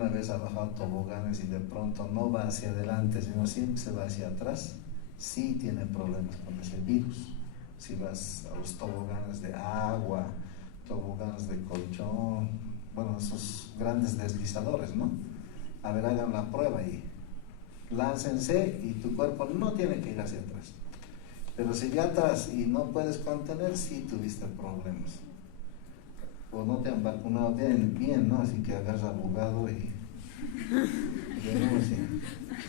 alguna vez ha bajado toboganes y de pronto no va hacia adelante, sino siempre se va hacia atrás? Sí tiene problemas con ese virus. Si vas a los toboganes de agua, toboganes de colchón, bueno, esos grandes deslizadores, ¿no? A ver, hagan la prueba y láncense y tu cuerpo no tiene que ir hacia atrás. Pero si ya atrás y no puedes contener, sí tuviste problemas. O no te han vacunado bien, ¿no? Así que hagas abogado y denuncia.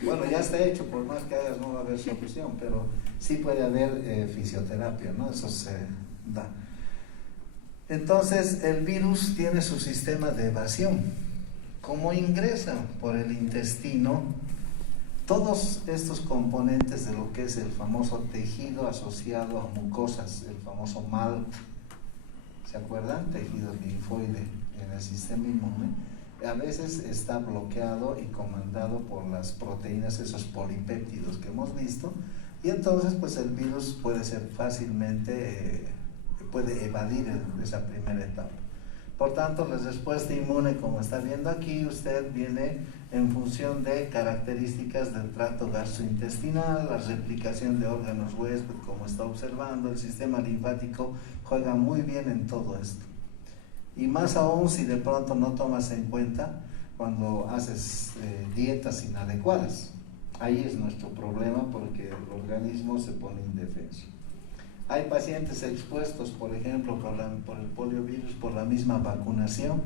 Bueno, ya está hecho, por más que hagas no va a haber solución, pero sí puede haber fisioterapia, ¿no? Eso se da. Entonces, el virus tiene su sistema de evasión. Como ingresa por el intestino, todos estos componentes de lo que es el famoso tejido asociado a mucosas, el famoso MALT, ¿se acuerdan? Tejido linfoide en el sistema inmune, a veces está bloqueado y comandado por las proteínas, esos polipéptidos que hemos visto, y entonces pues el virus puede ser fácilmente, puede evadir esa primera etapa. Por tanto, la respuesta inmune, como está viendo aquí, usted viene en función de características del tracto gastrointestinal, la replicación de órganos huésped, como está observando, el sistema linfático juega muy bien en todo esto. Y más aún si de pronto no tomas en cuenta cuando haces dietas inadecuadas. Ahí es nuestro problema porque el organismo se pone indefenso. Hay pacientes expuestos, por ejemplo, por el poliovirus, por la misma vacunación,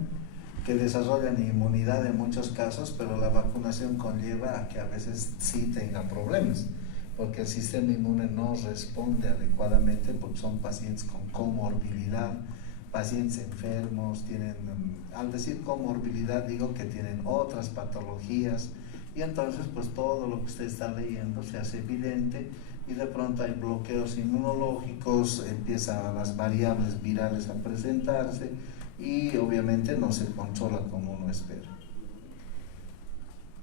que desarrollan inmunidad en muchos casos, pero la vacunación conlleva a que a veces sí tenga problemas, porque el sistema inmune no responde adecuadamente, porque son pacientes con comorbilidad, pacientes enfermos, tienen, al decir comorbilidad digo que tienen otras patologías, y entonces pues todo lo que usted está leyendo se hace evidente, y de pronto hay bloqueos inmunológicos, empiezan las variables virales a presentarse y obviamente no se controla como uno espera.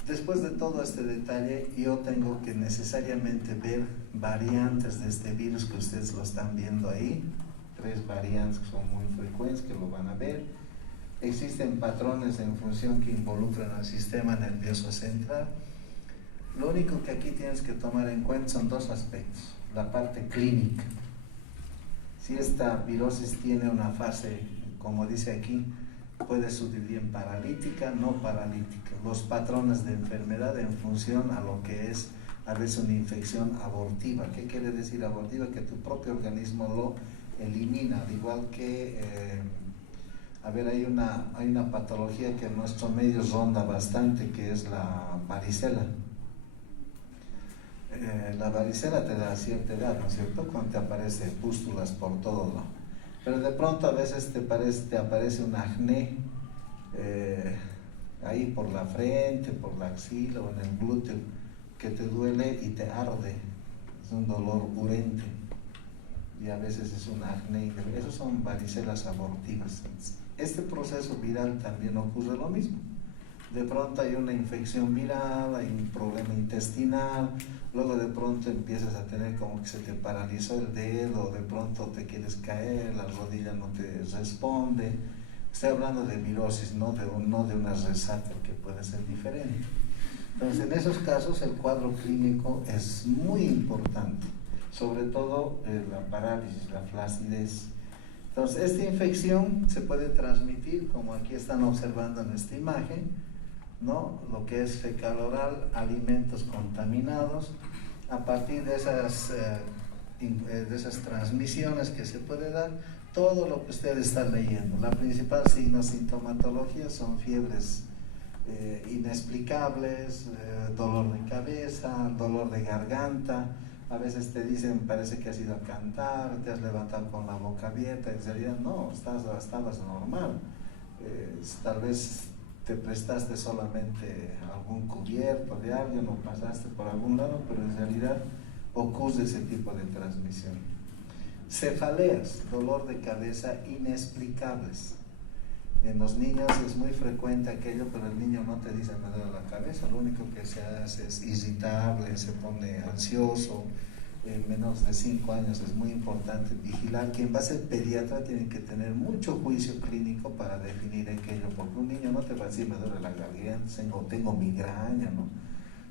Después de todo este detalle, yo tengo que necesariamente ver variantes de este virus que ustedes lo están viendo ahí, 3 variantes que son muy frecuentes, que lo van a ver. Existen patrones en función que involucran al sistema nervioso central. Lo único que aquí tienes que tomar en cuenta son 2 aspectos. La parte clínica. Si esta virosis tiene una fase, como dice aquí, puede subdividir en paralítica, no paralítica. Los patrones de enfermedad en función a lo que es a veces una infección abortiva. ¿Qué quiere decir abortiva? Que tu propio organismo lo elimina, al igual que hay una patología que en nuestro medio ronda bastante, que es la varicela. La varicela te da a cierta edad, ¿no es cierto? Cuando te aparecen pústulas por todo lado. Pero de pronto a veces te aparece un acné ahí por la frente, por la axila o en el glúteo, que te duele y te arde. Es un dolor urente. Y a veces es un acné. Esos son varicelas abortivas. Este proceso viral también ocurre lo mismo. De pronto hay una infección viral, hay un problema intestinal, luego de pronto empiezas a tener como que se te paralizó el dedo, de pronto te quieres caer, la rodilla no te responde. Estoy hablando de virosis, no de una resaca, que puede ser diferente. Entonces, en esos casos el cuadro clínico es muy importante, sobre todo la parálisis, la flacidez. Entonces, esta infección se puede transmitir, como aquí están observando en esta imagen, ¿no? Lo que es fecal oral, alimentos contaminados, a partir de esas transmisiones que se puede dar, todo lo que ustedes están leyendo. La principal sintomatología son fiebres inexplicables, dolor de cabeza, dolor de garganta. A veces te dicen, parece que has ido a cantar, te has levantado con la boca abierta, en realidad no, estabas normal. Tal vez te prestaste solamente algún cubierto de alguien o pasaste por algún lado, pero en realidad ocurre ese tipo de transmisión. Cefaleas, dolor de cabeza inexplicables. En los niños es muy frecuente aquello, pero el niño no te dice me duele la cabeza, lo único que se hace es irritable, se pone ansioso, menos de 5 años es muy importante vigilar. Quien va a ser pediatra tiene que tener mucho juicio clínico para definir aquello, porque un niño no te va a decir me duele la garganta, tengo migraña, ¿no?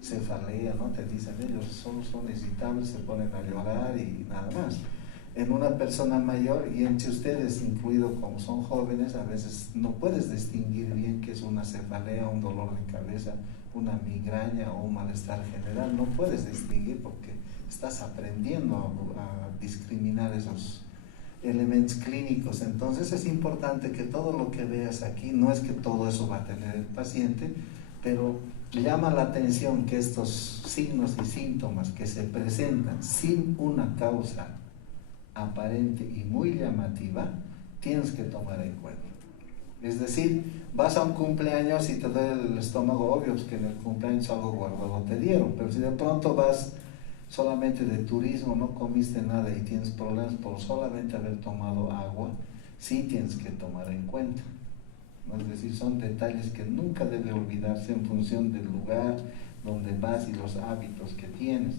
Cefalea, ¿no? Te dicen ellos, solo son irritables, se ponen a llorar y nada más. En una persona mayor, y entre ustedes incluido como son jóvenes, a veces no puedes distinguir bien qué es una cefalea, un dolor de cabeza, una migraña o un malestar general. No puedes distinguir porque estás aprendiendo a discriminar esos elementos clínicos. Entonces es importante que todo lo que veas aquí, no es que todo eso va a tener el paciente, pero llama la atención que estos signos y síntomas que se presentan sin una causa aparente y muy llamativa, tienes que tomar en cuenta. Es decir, vas a un cumpleaños y te duele el estómago, obvio, pues que en el cumpleaños algo guardado te dieron, pero si de pronto vas solamente de turismo, no comiste nada y tienes problemas por solamente haber tomado agua, sí tienes que tomar en cuenta, ¿no? Es decir, son detalles que nunca debe olvidarse en función del lugar donde vas y los hábitos que tienes.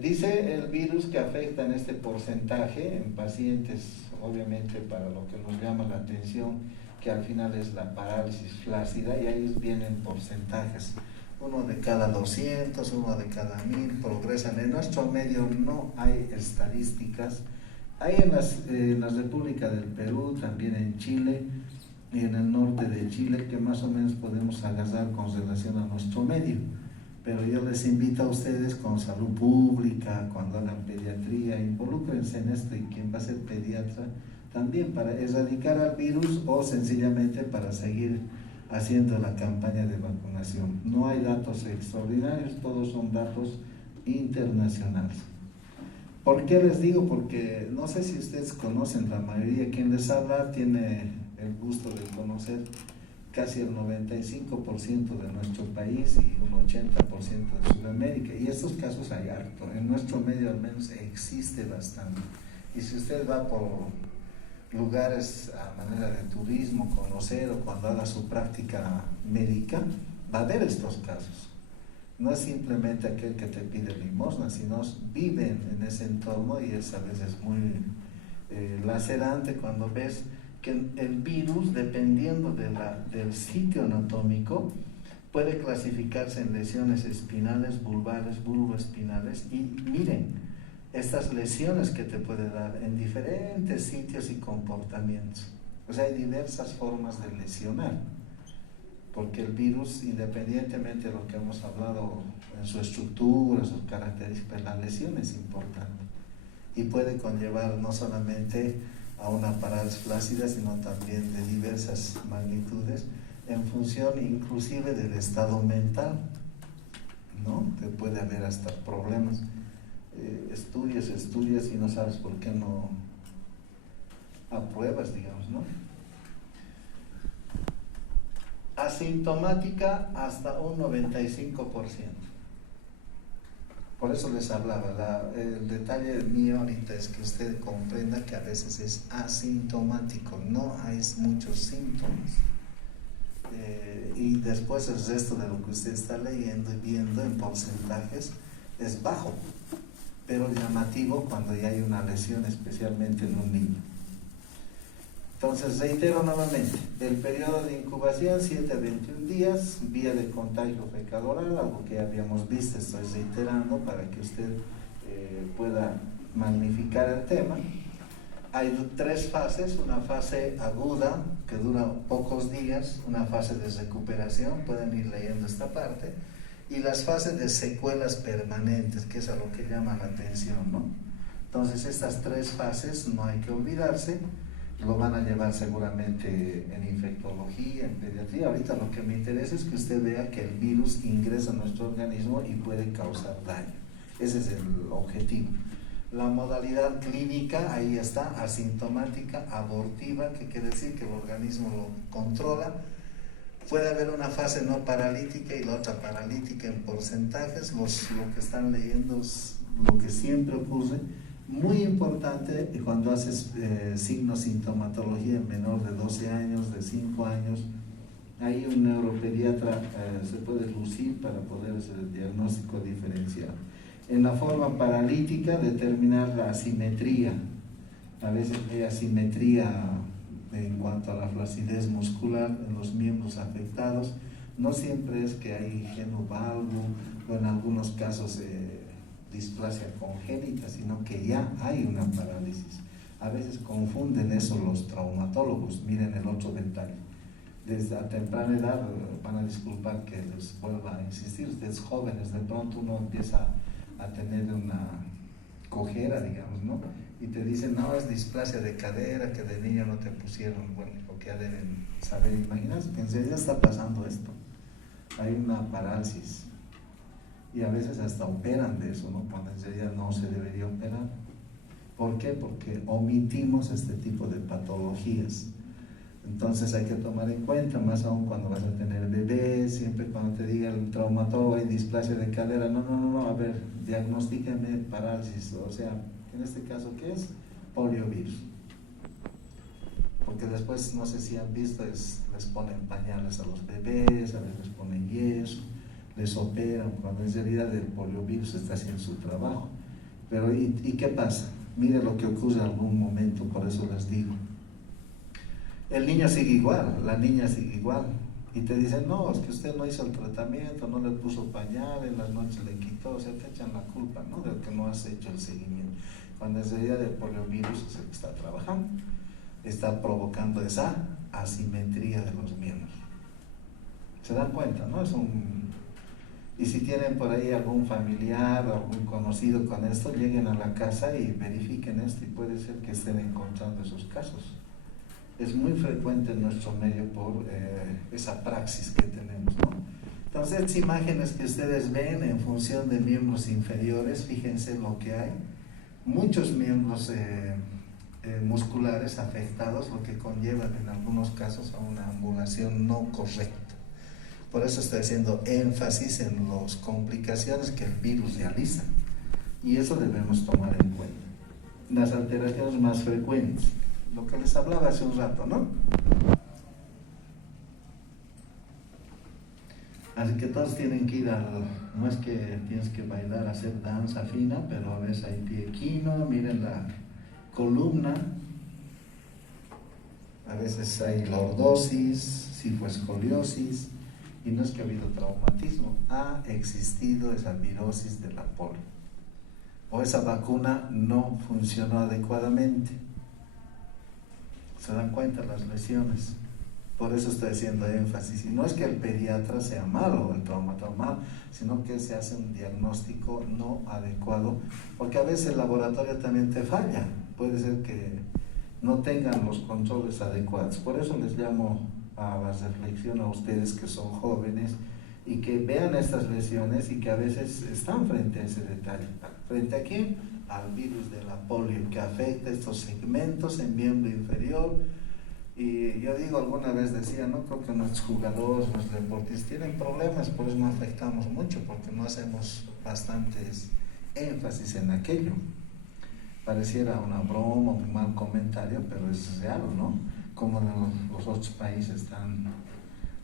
Dice el virus que afecta en este porcentaje en pacientes, obviamente para lo que nos llama la atención, que al final es la parálisis flácida, y ahí vienen porcentajes. 1 de cada 200, 1 de cada 1000 progresan. En nuestro medio no hay estadísticas. Hay en la República del Perú, también en Chile y en el norte de Chile, que más o menos podemos agarrar con relación a nuestro medio. Pero yo les invito a ustedes con salud pública, cuando hagan pediatría, involúcrense en esto, y quien va a ser pediatra también, para erradicar al virus o sencillamente para seguir haciendo la campaña de vacunación. No hay datos extraordinarios, todos son datos internacionales. ¿Por qué les digo? Porque no sé si ustedes conocen, la mayoría, quien les habla tiene el gusto de conocer casi el 95% de nuestro país y un 80% de Sudamérica, y estos casos hay harto, en nuestro medio al menos existe bastante. Y si usted va por lugares a manera de turismo, conocer, o cuando haga su práctica médica, va a ver estos casos. No es simplemente aquel que te pide limosna, sino viven en ese entorno, y es a veces muy lacerante cuando ves que el virus, dependiendo del sitio anatómico, puede clasificarse en lesiones espinales, vulvares, vulvoespinales, y miren, estas lesiones que te puede dar en diferentes sitios y comportamientos. O sea, hay diversas formas de lesionar, porque el virus, independientemente de lo que hemos hablado en su estructura, sus características, la lesión es importante y puede conllevar no solamente a una parálisis flácida, sino también de diversas magnitudes, en función inclusive del estado mental, ¿no? Te puede haber hasta problemas. Estudias y no sabes por qué no apruebas, digamos, ¿no? Asintomática hasta un 95%. Por eso les hablaba, el detalle mío ahorita es que usted comprenda que a veces es asintomático, no hay muchos síntomas. Y después el resto de lo que usted está leyendo y viendo en porcentajes es bajo, pero llamativo cuando ya hay una lesión, especialmente en un niño. Entonces, reitero nuevamente, el periodo de incubación 7 a 21 días, vía de contagio fecal-oral, algo que ya habíamos visto, estoy reiterando para que usted pueda magnificar el tema. Hay 3 fases, una fase aguda que dura pocos días, una fase de recuperación, pueden ir leyendo esta parte, y las fases de secuelas permanentes, que es a lo que llama la atención, ¿no? Entonces, estas 3 fases no hay que olvidarse. Lo van a llevar seguramente en infectología, en pediatría. Ahorita lo que me interesa es que usted vea que el virus ingresa a nuestro organismo y puede causar daño. Ese es el objetivo. La modalidad clínica, ahí está, asintomática, abortiva, que quiere decir que el organismo lo controla. Puede haber una fase no paralítica y la otra paralítica en porcentajes. Lo que están leyendo es lo que siempre ocurre. Muy importante cuando haces signos, sintomatología en menor de 12 años, de 5 años, ahí un neuropediatra se puede lucir para poder hacer el diagnóstico diferencial. En la forma paralítica, determinar la asimetría. A veces hay asimetría en cuanto a la flacidez muscular en los miembros afectados. No siempre es que hay genovalgo o en algunos casos displasia congénita, sino que ya hay una parálisis. A veces confunden eso los traumatólogos. Miren el otro detalle. Desde a temprana edad, van a disculpar que les vuelva a insistir, ustedes jóvenes, de pronto uno empieza a tener una cojera, digamos, ¿no? Y te dicen, no, es displasia de cadera, que de niño no te pusieron, bueno, lo que ya deben saber, imagínate que en serio está pasando esto. Hay una parálisis. Y a veces hasta operan de eso, ¿no? Cuando en serio no se debería operar. ¿Por qué? Porque omitimos este tipo de patologías. Entonces hay que tomar en cuenta, más aún cuando vas a tener bebés, siempre cuando te diga el traumatólogo hay displasia de cadera, no, a ver, diagnostíqueme parálisis, o sea, en este caso, ¿qué es? Poliovirus. Porque después, no sé si han visto, les ponen pañales a los bebés, a veces les ponen yeso, les operan, cuando en realidad el poliovirus está haciendo su trabajo. Pero, ¿y qué pasa? Mire lo que ocurre en algún momento, por eso les digo. El niño sigue igual, la niña sigue igual, y te dicen, no, es que usted no hizo el tratamiento, no le puso pañal, en las noches le quitó, o sea, te echan la culpa, ¿no?, del que no has hecho el seguimiento, cuando en realidad el poliovirus es el que está trabajando, está provocando esa asimetría de los miembros. ¿Se dan cuenta, no? Y si tienen por ahí algún familiar o algún conocido con esto, lleguen a la casa y verifiquen esto, y puede ser que estén encontrando esos casos. Es muy frecuente en nuestro medio por esa praxis que tenemos, ¿no? Entonces, estas imágenes que ustedes ven en función de miembros inferiores, fíjense lo que hay. Muchos miembros musculares afectados, lo que conllevan en algunos casos a una ambulación no correcta. Por eso estoy haciendo énfasis en las complicaciones que el virus realiza. Y eso debemos tomar en cuenta. Las alteraciones más frecuentes. Lo que les hablaba hace un rato, ¿no? Así que todos tienen que ir no es que tienes que bailar, hacer danza fina, pero a veces hay pie equino, miren la columna, a veces hay lordosis, escoliosis, y no es que ha habido traumatismo, ha existido esa virosis de la polio, o esa vacuna no funcionó adecuadamente. ¿Se dan cuenta las lesiones? Por eso estoy haciendo énfasis. Y no es que el pediatra sea malo o el traumatólogo malo, sino que se hace un diagnóstico no adecuado, porque a veces el laboratorio también te falla. Puede ser que no tengan los controles adecuados. Por eso les llamo a la reflexión a ustedes que son jóvenes y que vean estas lesiones y que a veces están frente a ese detalle. ¿Frente a quién? Al virus de la polio, que afecta estos segmentos en miembro inferior. Y yo digo, alguna vez decía, no creo que nuestros jugadores, los deportistas tienen problemas, por eso no afectamos mucho, porque no hacemos bastantes énfasis en aquello. Pareciera una broma, un mal comentario, pero es real, ¿no? Como en los otros países están,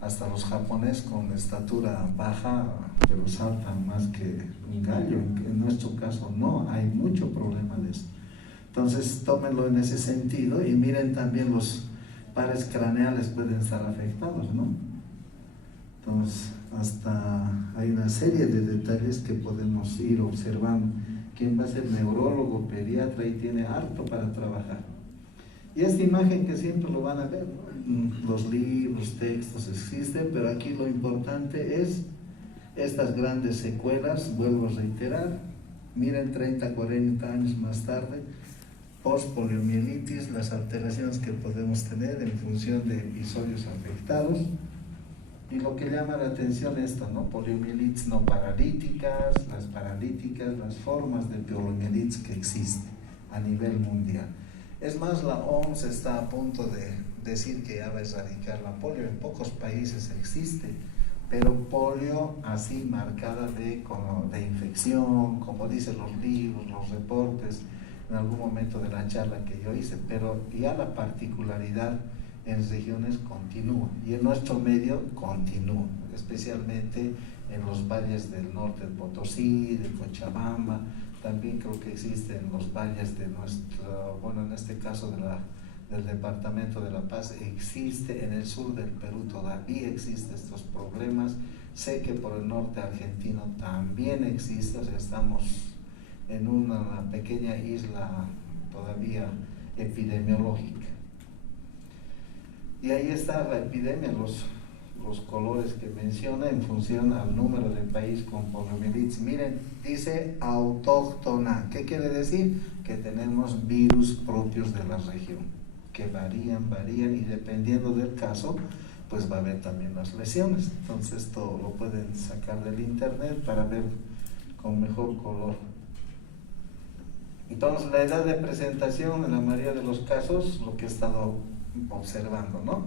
hasta los japoneses con estatura baja, pero saltan más que un gallo. En nuestro caso no, hay mucho problema de eso. Entonces tómenlo en ese sentido y miren también los pares craneales pueden estar afectados, ¿no? Entonces hasta hay una serie de detalles que podemos ir observando. ¿Quién va a ser neurólogo, pediatra? Y tiene harto para trabajar. Y esta imagen que siempre lo van a ver, ¿no? Los libros, textos existen, pero aquí lo importante es estas grandes secuelas. Vuelvo a reiterar, miren 30, 40 años más tarde, post-poliomielitis, las alteraciones que podemos tener en función de episodios afectados. Y lo que llama la atención es esto, ¿no? Poliomielitis no paralíticas, las formas de poliomielitis que existen a nivel mundial. Es más, la OMS está a punto de decir que ya va a erradicar la polio. En pocos países existe, pero polio así marcada de infección, como dicen los libros, los reportes, en algún momento de la charla que yo hice, pero ya la particularidad en regiones continúa y en nuestro medio continúa, especialmente en los valles del norte de Potosí, de Cochabamba, también creo que existe en los valles de nuestro, bueno, en este caso del departamento de La Paz existe, en el sur del Perú todavía existen estos problemas, sé que por el norte argentino también existe, o sea, estamos en una pequeña isla todavía epidemiológica. Y ahí está la epidemia, los colores que menciona en función al número del país con poliomielitis. Miren, dice autóctona. ¿Qué quiere decir? Que tenemos virus propios de la región, que varían y dependiendo del caso, pues va a haber también las lesiones. Entonces esto lo pueden sacar del internet para ver con mejor color. Entonces la edad de presentación en la mayoría de los casos, lo que he estado observando, ¿no?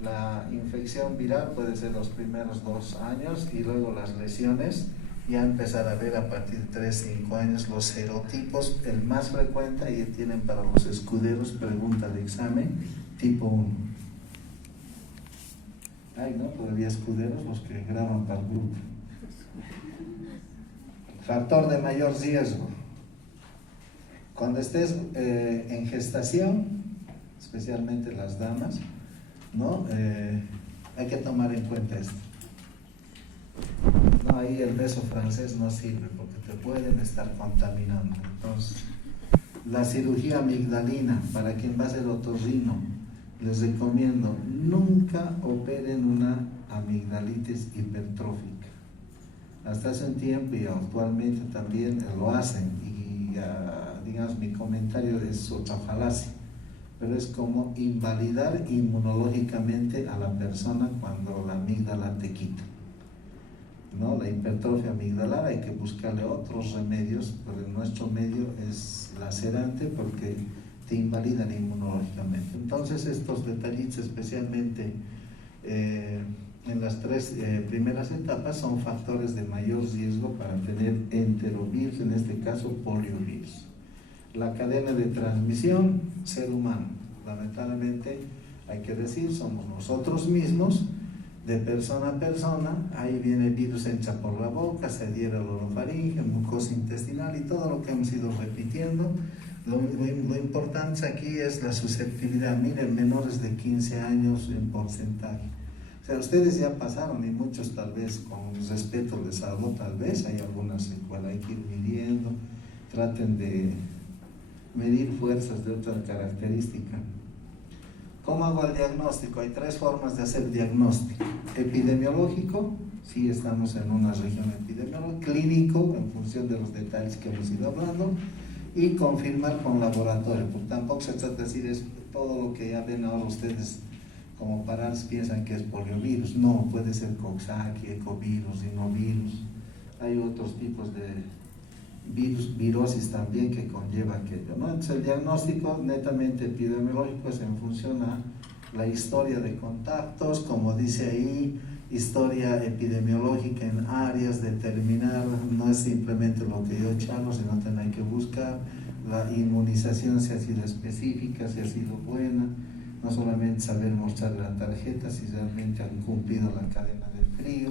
La infección viral puede ser los primeros 2 años y luego las lesiones, ya empezar a ver a partir de 3, 5 años los serotipos, el más frecuente, ahí tienen para los escuderos, pregunta de examen, tipo 1. Ay, ¿no? Todavía escuderos los que graban para el grupo. Factor de mayor riesgo. Cuando estés en gestación, especialmente las damas, ¿no? Hay que tomar en cuenta esto. No, ahí el beso francés no sirve porque te pueden estar contaminando. Entonces, la cirugía amigdalina, para quien va a ser otorrino, les recomiendo, nunca operen una amigdalitis hipertrófica. Hasta hace un tiempo y actualmente también lo hacen y digamos mi comentario es otra falacia, pero es como invalidar inmunológicamente a la persona cuando la amígdala te quita, ¿no? La hipertrofia amigdalar hay que buscarle otros remedios, pero en nuestro medio es lacerante porque te invalidan inmunológicamente. Entonces estos detallitos, especialmente en las 3 primeras etapas, son factores de mayor riesgo para tener enterovirus, en este caso poliovirus. La cadena de transmisión, ser humano, lamentablemente hay que decir, somos nosotros mismos, de persona a persona. Ahí viene el virus, entra por la boca, se adhiere al orofaringe, mucosa intestinal y todo lo que hemos ido repitiendo. Lo importante aquí es la susceptibilidad. Miren, menores de 15 años en porcentaje. O sea, ustedes ya pasaron y muchos tal vez con respeto les hablo, tal vez hay alguna secuela, hay que ir midiendo, traten de medir fuerzas de otra característica. ¿Cómo hago el diagnóstico? Hay 3 formas de hacer diagnóstico. Epidemiológico, sí estamos en una región epidemiológica. Clínico, en función de los detalles que hemos ido hablando. Y confirmar con laboratorio, porque tampoco se trata de decir es todo lo que ya ven ahora ustedes como parados piensan que es poliovirus. No, puede ser Coxsackie, ecovirus, rinovirus. Hay otros tipos de virosis también que conlleva aquello, ¿no? Entonces el diagnóstico netamente epidemiológico es en función a la historia de contactos, como dice ahí, historia epidemiológica en áreas, determinar, no es simplemente lo que yo charlo, sino también hay que buscar la inmunización, si ha sido específica, si ha sido buena, no solamente saber mostrar la tarjeta, si realmente han cumplido la cadena de frío.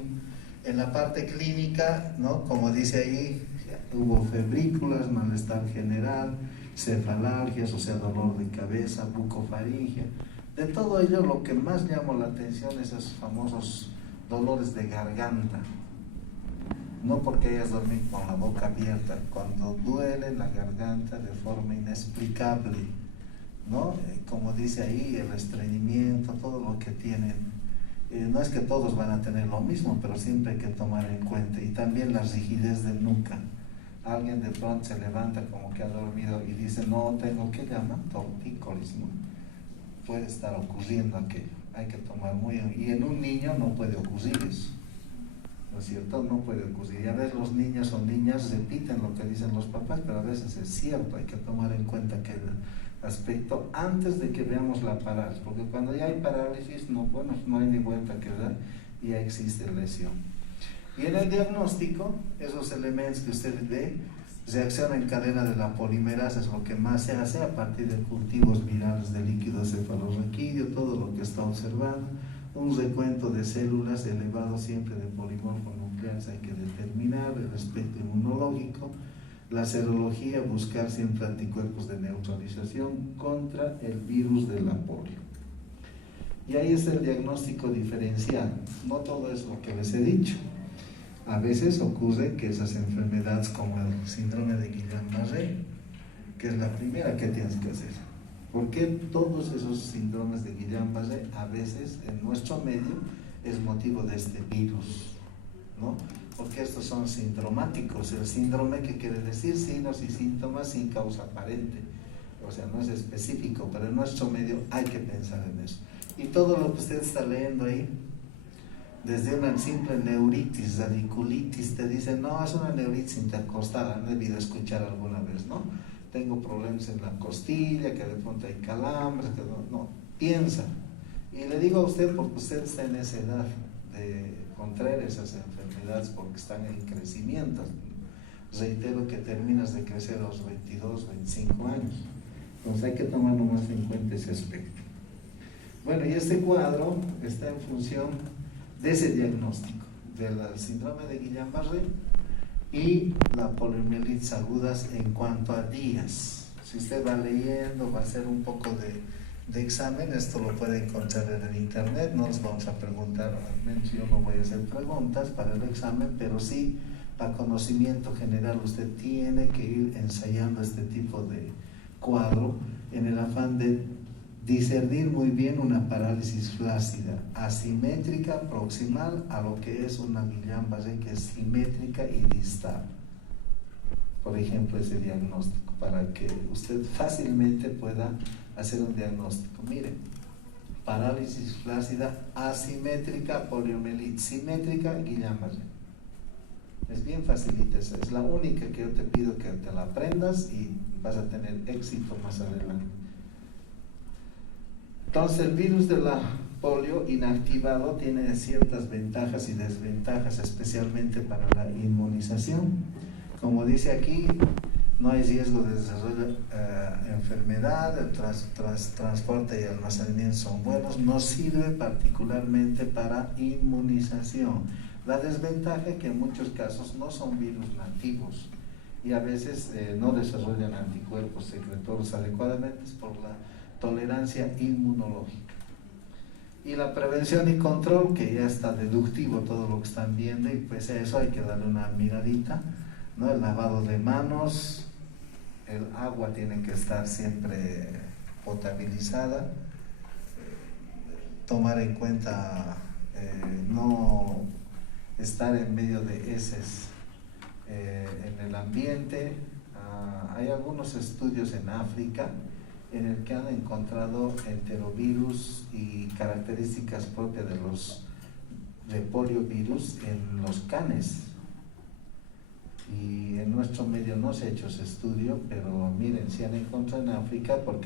En la parte clínica, ¿no? Como dice ahí, hubo febrículas, malestar general, cefalalgias, o sea, dolor de cabeza, bucofaringia. De todo ello, lo que más llamó la atención es esos famosos dolores de garganta. No porque hayas dormido con la boca abierta, cuando duele la garganta de forma inexplicable, ¿no? Como dice ahí, el estreñimiento, todo lo que tienen. No es que todos van a tener lo mismo, pero siempre hay que tomar en cuenta. Y también la rigidez de nuca. Alguien de pronto se levanta como que ha dormido y dice, no tengo, ¿qué llaman? Tortícolis, ¿no? Puede estar ocurriendo aquello. Hay que tomar muy bien. Y en un niño no puede ocurrir eso, ¿no es cierto? No puede ocurrir. Y a veces los niños o niñas repiten lo que dicen los papás, pero a veces es cierto. Hay que tomar en cuenta aquel aspecto antes de que veamos la parálisis, porque cuando ya hay parálisis, no, bueno, no hay ni vuelta que dar y ya existe lesión. Y en el diagnóstico, esos elementos que usted ve, Reacción en cadena de la polimerasa es lo que más se hace a partir de cultivos virales de líquido cefalorraquídeo, todo lo que está observando. Un recuento de células elevado siempre de polimorfo nucleares hay que determinar, el aspecto inmunológico, la serología, buscar siempre anticuerpos de neutralización contra el virus de la polio. Y ahí está el diagnóstico diferencial. No todo es lo que les he dicho. A veces ocurre que esas enfermedades como el síndrome de Guillain-Barré, que es la primera que tienes que hacer. ¿Por qué todos esos síndromes de Guillain-Barré a veces en nuestro medio es motivo de este virus, ¿no? Porque estos son sindromáticos. El síndrome, que quiere decir signos y síntomas sin causa aparente, o sea, no es específico, pero en nuestro medio hay que pensar en eso. Y todo lo que usted está leyendo ahí, desde una simple neuritis, radiculitis, te dicen, no, es una neuritis intercostal, han debido escuchar alguna vez, ¿no? Tengo problemas en la costilla, que de pronto hay calambres, que no, piensa. Y le digo a usted porque usted está en esa edad de contraer esas enfermedades porque están en crecimiento. Reitero que terminas de crecer a los 22, 25 años. Entonces hay que tomarlo más en cuenta ese aspecto. Bueno, y este cuadro está en función de ese diagnóstico del síndrome de Guillain-Barré y la poliomielitis agudas en cuanto a días. Si usted va leyendo, va a hacer un poco de examen, esto lo puede encontrar en el internet, no les vamos a preguntar, al menos yo no voy a hacer preguntas para el examen, pero sí, para conocimiento general, usted tiene que ir ensayando este tipo de cuadro en el afán de discernir muy bien una parálisis flácida, asimétrica, proximal a lo que es una Guillain-Barré, que es simétrica y distal. Por ejemplo, ese diagnóstico, para que usted fácilmente pueda hacer un diagnóstico. Mire, parálisis flácida asimétrica, poliomielitis simétrica, Guillain-Barré. Es bien facilita esa, es la única que yo te pido que te la aprendas y vas a tener éxito más adelante. Entonces, el virus de la polio inactivado tiene ciertas ventajas y desventajas, especialmente para la inmunización. Como dice aquí, no hay riesgo de desarrollo de enfermedad, el transporte y almacenamiento son buenos, no sirve particularmente para inmunización. La desventaja es que en muchos casos no son virus nativos y a veces no desarrollan anticuerpos secretorios adecuadamente por la tolerancia inmunológica. Y la prevención y control, que ya está deductivo todo lo que están viendo, y pues a eso hay que darle una miradita, ¿no? El lavado de manos, el agua tiene que estar siempre potabilizada, tomar en cuenta no estar en medio de heces en el ambiente. Hay algunos estudios en África en el que han encontrado enterovirus y características propias de poliovirus en los canes. Y en nuestro medio no se ha hecho ese estudio, pero miren, si han encontrado en África, porque